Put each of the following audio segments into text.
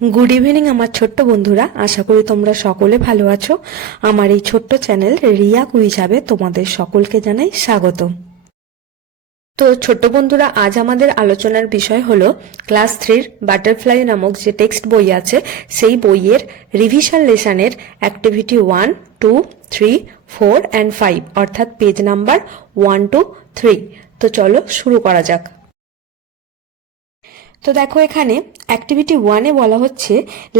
Good evening আমার ছোট্ট বন্ধুরা, আশা করি তোমরা সকলে ভালো আছো। আমার এই ছোট্ট চ্যানেল রিয়া কুইজাবে তোমাদের সকলকে জানাই স্বাগত। তো ছোট্ট বন্ধুরা, আজ আমাদের আলোচনার বিষয় হলো ক্লাস 3 বাটারফ্লাই নামক যে টেক্সট বই আছে সেই বইয়ের রিভিশন লেসনের অ্যাক্টিভিটি 1, 2, 3, 4 and 5 অর্থাৎ পেজ নাম্বার 1 to 3। তো চলো শুরু করা যাক। তো দেখো, এখানে অ্যাক্টিভিটি 1-এ বলা হচ্ছে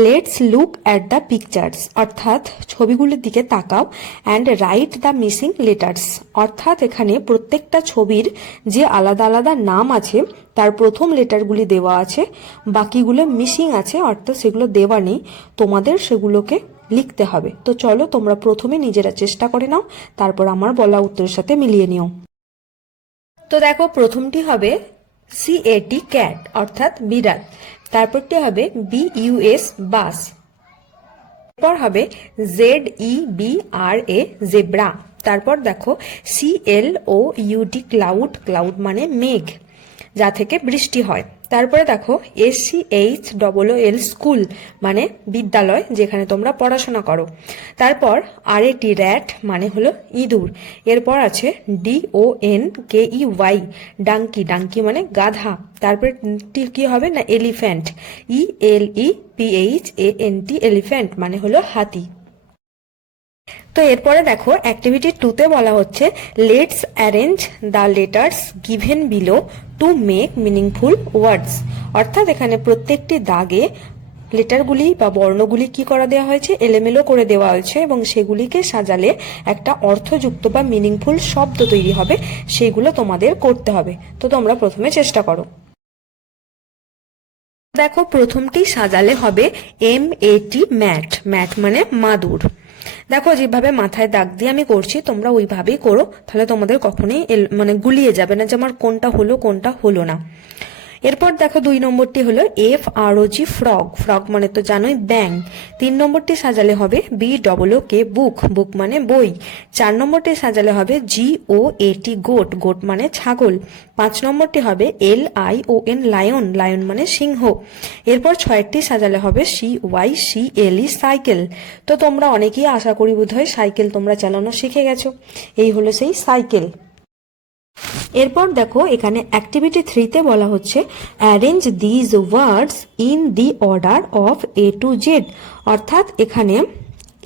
let's look at the pictures, অর্থাৎ ছবিগুলির দিকে তাকাও, and write the missing letters, অর্থাৎ এখানে প্রত্যেকটা ছবির যে আলাদা আলাদা নাম আছে তার প্রথম লেটারগুলি দেওয়া আছে, বাকিগুলো মিসিং আছে অর্থাৎ সেগুলো দেওয়া নেই, তোমাদের সেগুলোকে লিখতে হবে। তো চলো তোমরা প্রথমে নিজেরা চেষ্টা করে নাও, তারপর আমার বলা উত্তরের সাথে মিলিয়ে নিও। তো দেখো, প্রথমটি হবে CAT ক্যাট অর্থাৎ বিড়াল, তারপরটি হবে BUS বাস, এরপর হবে ZEBRA জেব্রা, তারপর দেখো CLOUD ক্লাউড, ক্লাউড মানে মেঘ যা থেকে বৃষ্টি হয়, তারপরে দেখো SCHOOL স্কুল মানে বিদ্যালয় যেখানে তোমরা পড়াশোনা করো, তারপর RAT র্যাট মানে হলো ইঁদুর, এরপর আছে DONKEY ডাঙ্কি, ডাঙ্কি মানে গাধা, তারপরে কি হবে না এলিফ্যান্ট, ELEPHANT এলিফ্যান্ট মানে হলো হাতি। তো এরপরে দেখো অ্যাক্টিভিটি 2-তে বলা হচ্ছে let's arrange the letters given below to make meaningful ওয়ার্ডস, অর্থাৎ এখানে প্রত্যেকটি দাগে লেটারগুলি বা বর্ণগুলি কি করা দেওয়া হয়েছে, এলোমেলো করে দেওয়া হয়েছে এবং সেগুলিকে সাজালে একটা অর্থযুক্ত বা মিনিংফুল শব্দ তৈরি হবে, সেগুলো তোমাদের করতে হবে। তো তোমরা প্রথমে চেষ্টা করো। দেখো, প্রথমটি সাজালে হবে MAT ম্যাট, ম্যাট মানে মাদুর। দেখো, যেভাবে মাথায় দাগ দিয়ে আমি করছি তোমরা ওইভাবেই করো, তাহলে তোমাদের কখনোই মানে গুলিয়ে যাবে না যে আমার কোনটা হলো কোনটা হলো না। এরপর দেখো 2 নম্বরটি হলো FROG ফ্রগ, ফ্রগ মানে তো জানোই ব্যাং। 3 নম্বরটি সাজালে হবে BOOK বুক, বুক মানে বই। 4 নম্বরটি সাজালে হবে GOAT গোট, গোট মানে ছাগল। 5 নম্বরটি হবে LION লায়ন, লায়ন মানে সিংহ। এরপর 6টি সাজালে হবে CYCLE সাইকেল। তো তোমরা অনেকেই আশা করি বোধহয় সাইকেল তোমরা চালানো শিখে গেছো, এই হলো সেই সাইকেল। এরপর দেখো এখানে অ্যাক্টিভিটি 3-তে বলা হচ্ছে arrange these words in the order of A to Z, অর্থাৎ এখানে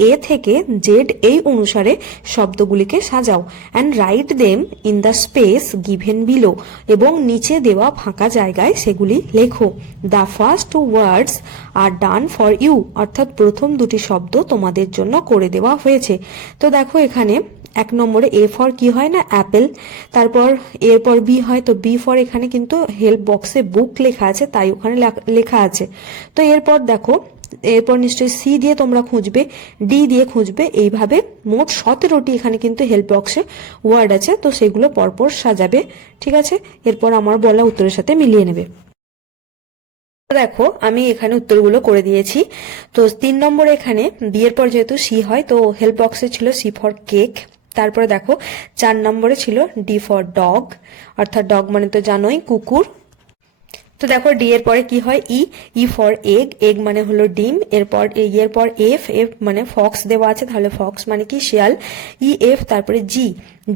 A থেকে Z এই অনুসারে শব্দগুলিকে সাজাও, and write them in the space given below, এবং নিচে দেওয়া ফাঁকা জায়গায় সেগুলি লেখো। The first words are done for you, অর্থাৎ প্রথম দুটি শব্দ তোমাদের জন্য করে দেওয়া হয়েছে। তো দেখো এখানে 1 নম্বরে A ফর কি হয় না অ্যাপেল, তারপর এরপর B হয়, তো B ফর এখানে কিন্তু হেল্প বক্সে বুক লেখা আছে তাই ওখানে লেখা আছে। তো এরপর দেখো, এরপর নিশ্চয়ই C দিয়ে তোমরা খুঁজবে, D দিয়ে খুঁজবে, এইভাবে মোট 17টি এখানে কিন্তু হেল্প বক্সে ওয়ার্ড আছে, তো সেগুলো পরপর সাজাবে, ঠিক আছে? এরপর আমার বলা উত্তরের সাথে মিলিয়ে নেবে। দেখো আমি এখানে উত্তরগুলো করে দিয়েছি। তো 3 নম্বরে এখানে বি এর পর যেহেতু সি হয় তো হেল্প বক্সে ছিল সি ফর কেক, তারপরে দেখো 4 নম্বরে ছিল ডি ফর ডগ, অর্থাৎ ডগ মানে তো জানোই কুকুর। তো দেখো ডি এর পরে কি হয় ই, ই ফর এগ, এগ মানে হলো ডিম, এরপর এর পর এফ, এফ মানে ফক্স দেওয়া আছে তাহলে ফক্স মানে কি শিয়াল, ই এফ, তারপরে জি,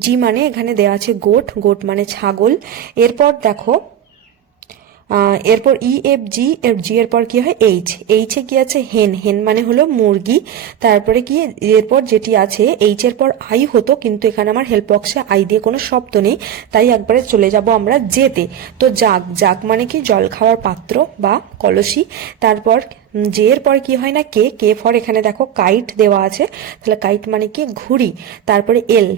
জি মানে এখানে দেওয়া আছে গোট, গোট মানে ছাগল। এরপর দেখো এরপর EFG, জি এর পর কি হয় এইচ, এইচ এ কি আছে হেন, হেন মানে হলো মুরগি, তারপরে কি এরপর যেটি আছে এইচ এর পর আই হতো কিন্তু এখানে আমার হেল্প বক্সে আই দিয়ে কোনো শব্দ নেই তাই একবারে চলে যাব আমরা জেতে। তো জাগ, জাগ মানে কি জল খাওয়ার পাত্র বা কলসি, তারপর জে এর পর কি হয় না কে, কে ফর এখানে দেখো কাইট দেওয়া আছে তাহলে কাইট মানে কি ঘুড়ি, তারপরে এল,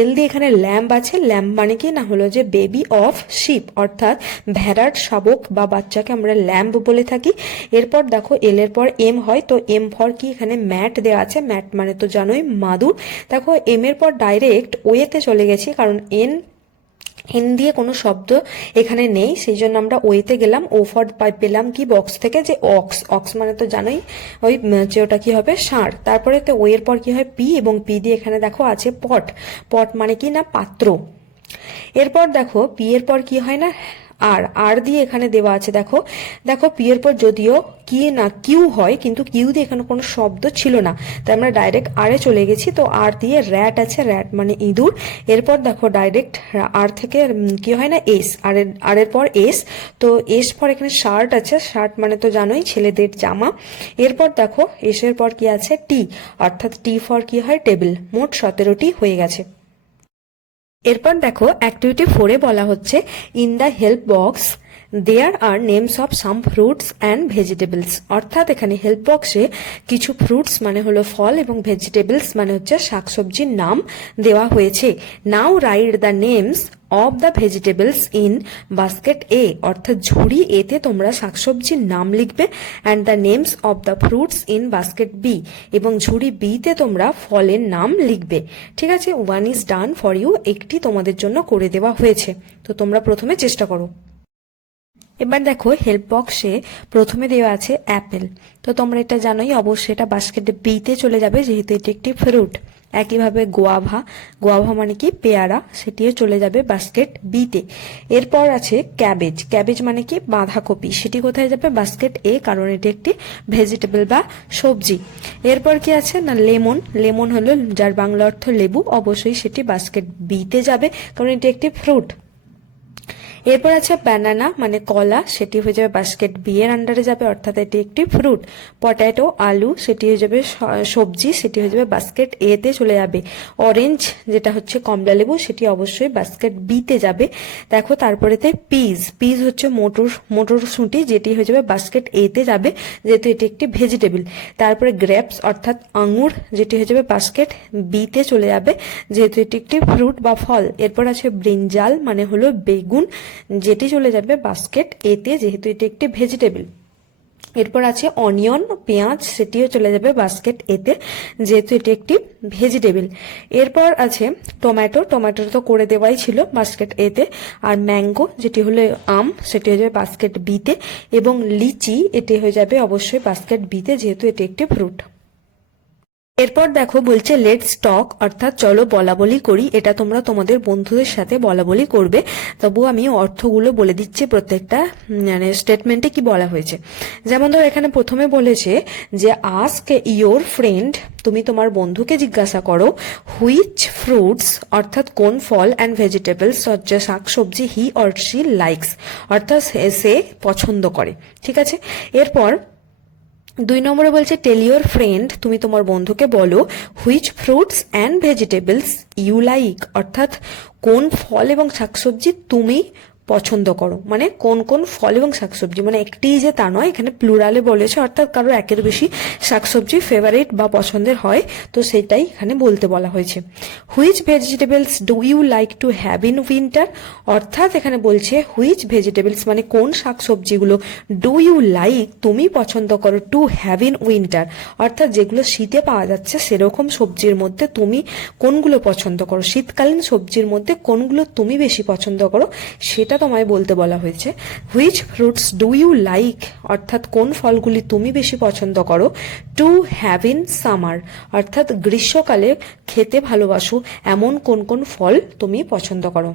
এল দিয়ে এখানে ল্যাম্প আছে, ল্যাম্প মানে কি না হলো যে বেবি অফ শিপ, অর্থাৎ ভেড়ার শাবক বা বাচ্চাকে আমরা ল্যাম্প বলে থাকি। এরপর দেখো এল এর পর এম হয় তো এম ফর কি এখানে ম্যাট দেওয়া আছে, ম্যাট মানে তো জানোই মাদুর। দেখো এম এর পর ডাইরেক্ট ওয়েতে চলে গেছি কারণ এন দিয়ে কোনো শব্দ এখানে নেই সেই জন্য আমরা ওয়েতে গেলাম। ও ফর পেলাম কি বক্স থেকে যে অক্স, অক্স মানে তো জানোই ওই যে ওটা কি হবে ষাঁড়। তারপরে তো ও এর পর কি হয় পি, এবং পি দিয়ে এখানে দেখো আছে পট, পট মানে কি না পাত্র। এরপর দেখো পি এর পর কি হয় না আর আর দিয়ে এখানে দেওয়া আছে, দেখো দেখো পি এর পর যদিও কি না কিউ হয়, কিন্তু কিউ দিয়ে এখানে কোনো শব্দ ছিল না, তাই আমরা ডাইরেক্ট আর এ চলে গেছি। তো আর দিয়ে র্যাট আছে, র্যাট মানে ইঁদুর। এরপর দেখো ডাইরেক্ট আর থেকে কি হয় না এস, আর এর পর এস, তো এস পর এখানে শার্ট আছে, শার্ট মানে তো জানোই ছেলেদের জামা। এরপর দেখো এস এর পর কি আছে টি, অর্থাৎ টি ফর কি হয় টেবিল। মোট 17টি হয়ে গেছে। এরপর দেখো অ্যাক্টিভিটি 4-এ বলা হচ্ছে in the help box there are names of some fruits and vegetables, অর্থাৎ এখানে হেল্প বক্সে কিছু ফ্রুটস মানে হলো ফল এবং ভেজিটেবলস মানে হচ্ছে শাকসবজির নাম দেওয়া হয়েছে। Now write the names of the vegetables in basket A, অর্থাৎ ঝুড়ি এতে তোমরা শাকসবজির নাম লিখবে, and the names of the fruits in basket B, এবং ঝুড়ি বিতে তোমরা ফলের নাম লিখবে। ঠিক আছে, 1 ইজ ডান ফর ইউ, একটি তোমাদের জন্য করে দেওয়া হয়েছে। তো তোমরা প্রথমে চেষ্টা করো। এবার দেখো হেল্প বক্সে প্রথমে দেওয়া আছে অ্যাপেল, তো তোমরা এটা জানোই, অবশ্যই এটা বাস্কেট বিতে চলে যাবে যেহেতু এটি একটি ফ্রুট। একইভাবে গোয়াভা, গোয়াভা মানে কি পেয়ারা, সেটিও চলে যাবে বাস্কেট বিতে। এরপর আছে ক্যাবেজ, ক্যাবেজ মানে কি বাঁধাকপি, সেটি কোথায় যাবে বাস্কেট এ, কারণ এটি একটি ভেজিটেবল বা সবজি। এরপর কি আছে না লেমন, লেমন হলো যার বাংলা অর্থ লেবু, অবশ্যই সেটি বাস্কেট বিতে যাবে কারণ এটি একটি ফ্রুট। এরপর আছে ব্যানানা মানে কলা, সেটি হয়ে যাবে বাস্কেট বি এর আন্ডারে যাবে, অর্থাৎ এটি একটি ফ্রুট। পটেটো আলু, সেটি হয়ে যাবে সবজি, সেটি হয়ে যাবে বাস্কেট এ তে চলে যাবে। অরেঞ্জ যেটা হচ্ছে কমলা লেবু, সেটি অবশ্যই বাস্কেট বি তে যাবে। দেখো তারপরেতে পিজ, পিজ হচ্ছে মটরশুঁটি, যেটি হয়ে যাবে বাস্কেট এ তে যাবে যেহেতু এটি একটি ভেজিটেবল। তারপরে গ্রেপস অর্থাৎ আঙুর, যেটি হয়ে যাবে বাস্কেট বি তে চলে যাবে যেহেতু এটি একটি ফ্রুট বা ফল। এরপর আছে ব্রিঞ্জাল মানে হলো বেগুন, যেটি চলে যাবে বাস্কেট এতে যেহেতু এটি একটি ভেজিটেবল। এরপর আছে অনিয়ন পেঁয়াজ, সেটিও চলে যাবে বাস্কেট এতে যেহেতু এটি একটি ভেজিটেবল। এরপর আছে টমেটো, টমেটো তো করে দেওয়াই ছিল বাস্কেট এতে। আর ম্যাঙ্গো যেটি হলো আম, সেটি হয়ে যাবে বাস্কেট বিতে। এবং লিচি এটি হয়ে যাবে অবশ্যই বাস্কেট বিতে যেহেতু এটি একটি ফ্রুট। এরপর দেখো বলছে লেটস টক, অর্থাৎ চলো বলা বলি করি। এটা তোমরা তোমাদের বন্ধুদের সাথে বলা বলি করবে, তবু আমি অর্থগুলো বলে দিচ্ছি প্রত্যেকটা মানে স্টেটমেন্টে কি বলা হয়েছে। যেমন ধর এখানে প্রথমে বলেছে যে আস্ক ইয়োর ফ্রেন্ড, তুমি তোমার বন্ধুকে জিজ্ঞাসা করো, হুইচ ফ্রুটস অর্থাৎ কোন ফল অ্যান্ড ভেজিটেবলস হচ্ছে শাকসবজি হি অর শি লাইকস, অর্থাৎ সে পছন্দ করে। ঠিক আছে, এরপর 2 নম্বরে বলছে টেল ইউর ফ্রেন্ড, তুমি তোমার বন্ধুকে বলো which fruits and vegetables you like, অর্থাৎ কোন ফল এবং শাকসবজি তুমি পছন্দ করো, মানে কোন কোন ফল এবং শাকসবজি, মানে একটি যে তা নয়, এখানে প্লুরালে বলেছে, অর্থাৎ কারোর একের বেশি শাকসবজি ফেভারিট বা পছন্দের হয়, তো সেটাই এখানে বলতে বলা হয়েছে। Which vegetables do you like to have in winter, অর্থাৎ এখানে বলছে হুইচ ভেজিটেবলস মানে কোন শাকসবজিগুলো ডু ইউ লাইক তুমি পছন্দ করো টু হ্যাভ ইন উইন্টার, অর্থাৎ যেগুলো শীতে পাওয়া যাচ্ছে সেরকম সবজির মধ্যে তুমি কোনগুলো পছন্দ করো, শীতকালীন সবজির মধ্যে কোনগুলো তুমি বেশি পছন্দ করো সেটা তোমায় বলতে বলা হয়েছে। Which fruits do you like, অর্থাৎ কোন ফলগুলি তুমি বেশি পছন্দ করো টু হ্যাভ ইন সামার, অর্থাৎ গ্রীষ্মকালে খেতে ভালোবাসো এমন কোন কোন ফল তুমি পছন্দ করো।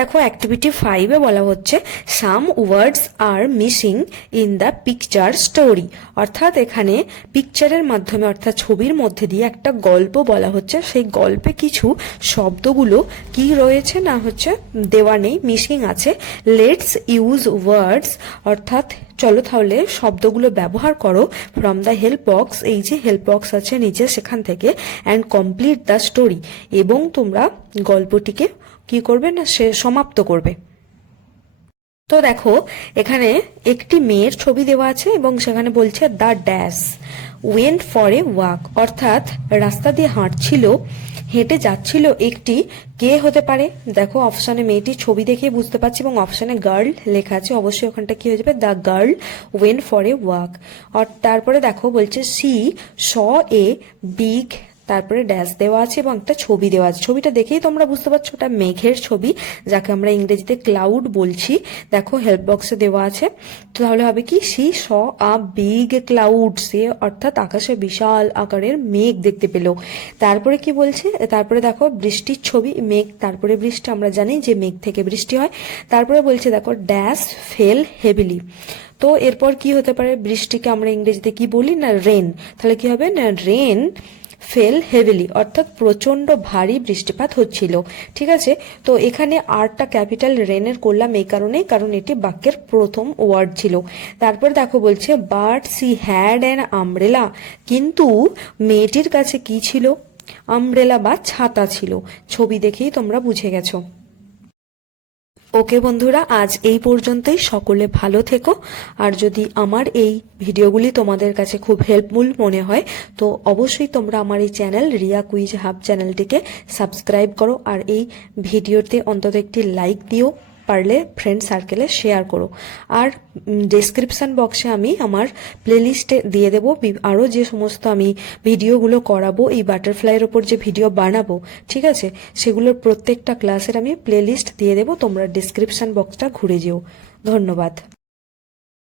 দেখো অ্যাক্টিভিটি 5-এ বলা হচ্ছে some words are missing in the picture story, অর্থাৎ এখানে পিকচারের মাধ্যমে অর্থাৎ ছবির মধ্যে দিয়ে একটা গল্প বলা হচ্ছে, সেই গল্পে কিছু শব্দগুলো কি রয়েছে না হচ্ছে দেওয়া নেই, মিসিং আছে। লেটস ইউজ ওয়ার্ডস, অর্থাৎ চলো তাহলে শব্দগুলো ব্যবহার করো ফ্রম দ্য হেল্প বক্স, এই যে হেল্প বক্স আছে নিচে সেখান থেকে, অ্যান্ড কমপ্লিট দ্য স্টোরি, এবং তোমরা গল্পটিকে কি করবে না সে সমাপ্ত করবে। তো দেখো এখানে একটি মেয়ের ছবি দেওয়া আছে এবং সেখানে বলছে the dash went for a walk, অর্থাৎ রাস্তা দিয়ে হেঁটে যাচ্ছিল একটি, কে হতে পারে, দেখো অপশনে মেয়েটির ছবি দেখে বুঝতে পারছি এবং অপশনে গার্ল লেখা আছে, অবশ্যই ওখানটা কি হয়ে যাবে the girl went for a walk. আর তারপরে দেখো বলছে সি স এ বিগ তারপরে ড্যাশ দেওয়া আছে এবং একটা ছবি দেওয়া আছে। ছবিটা দেখেই তোমরা বুঝতে পারছো ওটা মেঘের ছবি, যাকে আমরা ইংরেজিতে ক্লাউড বলছি। দেখো হেল্প বক্সে দেওয়া আছে। তো তাহলে হবে কি, she saw a big cloud, সে অর্থাৎ আকাশে বিশাল আকারের মেঘ দেখতে পেল। তারপরে কি বলছে, তারপরে দেখো বৃষ্টির ছবি, মেঘ তারপরে বৃষ্টি, আমরা জানি যে মেঘ থেকে বৃষ্টি হয়। তারপরে বলছে দেখো ড্যাশ ফেল হেভিলি। তো এরপর কি হতে পারে, বৃষ্টিকে আমরা ইংরেজিতে কি বলি না রেন, তাহলে কি হবে না রেন ফেল হেভিলি, অর্থাৎ প্রচন্ড ভারী বৃষ্টিপাত হচ্ছিল। ঠিক আছে, তো এখানে আরটা ক্যাপিটাল রেনের করলাম এই কারণে, কারণ এটি বাক্যের প্রথম ওয়ার্ড ছিল। তারপর দেখো বলছে but she had an umbrella, কিন্তু মেয়েটির কাছে কি ছিল, আমব্রেলা বা ছাতা ছিল। ছবি দেখেই তোমরা বুঝে গেছো। ওকে বন্ধুরা, আজ এই পর্যন্তই। সকলে ভালো থেকো। আর যদি আমার এই ভিডিওগুলি তোমাদের কাছে খুব হেল্পফুল মনে হয় তো অবশ্যই তোমরা আমার এই চ্যানেল রিয়া কুইজ হাব চ্যানেলটিকে সাবস্ক্রাইব করো, আর এই ভিডিওতে অন্তত একটি লাইক দিও, পারলে ফ্রেন্ড সার্কেলে শেয়ার করো। আর ডেসক্রিপশন বক্সে আমি আমার প্লেলিস্টে দিয়ে দেবো আরও যে সমস্ত আমি ভিডিওগুলো করাবো, এই বাটারফ্লাইয়ের ওপর যে ভিডিও বানাবো, ঠিক আছে, সেগুলোর প্রত্যেকটা ক্লাসের আমি প্লেলিস্ট দিয়ে দেবো, তোমরা ডেসক্রিপশন বক্সটা ঘুরে যেও। ধন্যবাদ।